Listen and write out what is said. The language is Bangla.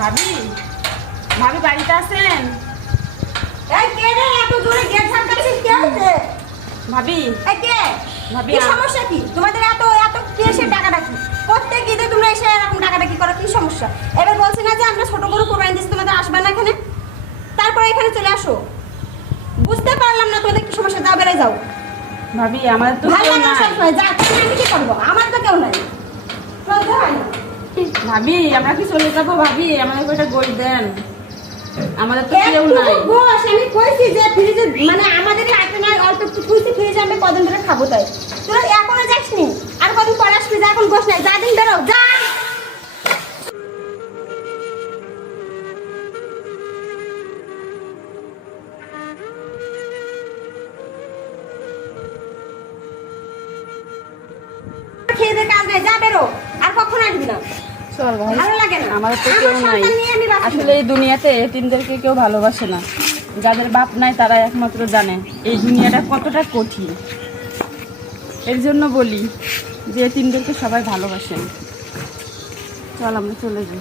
ভাবি, ভাবি বাড়িতে আছেন? এই কে রে এত জোরে গেট ধাক্কাচ্ছিস কে আছে? ভাবি, এই কে? ভাবি, কি সমস্যা কি? তোমাদের এত এত কিসের ডাকাডাকি? প্রত্যেক ঈদে তোমরা এসে এরকম ডাকাডাকি করো, কি সমস্যা? এবার বলছি না যে আমরা ছোট গরু কোরবানি দিচ্ছি, তোমাদের আসবে না এখানে? তারপরে এখানে চলে আসো। বুঝতে পারলাম না তোমাদের কি সমস্যা, যাও বেড়ে যাও। ভাবি আমাদের তো ভালো কেউ লাগে না নাই। সবসময়, যা তুমি আমি কি করবো? আমার তো কেউ নাই। লজ্জা হয় না? ভাবি আমরা কি চলে যাবো? ভাবি আমাদের কয়টা গড়ি দেন, আমাদের তো কেউ একটু নাই। বস, আমি কইছি যে ফ্রিজে মানে আমাদের হাতে নাই, অল্প একটু খুঁজছি ফ্রিজে, আমি কদিন ধরে খাবো তাই। তোরা এখনো যাসনি, আর কদিন পরে আসবি, যা এখন বস নাই, যা দিন বেরো যা। খেয়ে দে, কাজ নাই, যা বেরো, আর কখনো আসবি না। চল ভাই, ভালো লাগে না, আমাদের তো আমার কেউ নাই। সন্তান নিয়ে আমি বাঁচি না। আসলে এই দুনিয়াতে এতিমদেরকে কেউ ভালোবাসে না। যাদের বাপ নাই তারা একমাত্র জানে এই দুনিয়াটা কতটা কঠিন। এর জন্য বলি যে এতিমদেরকে সবাই ভালোবাসেন। চল আমরা চলে যাই।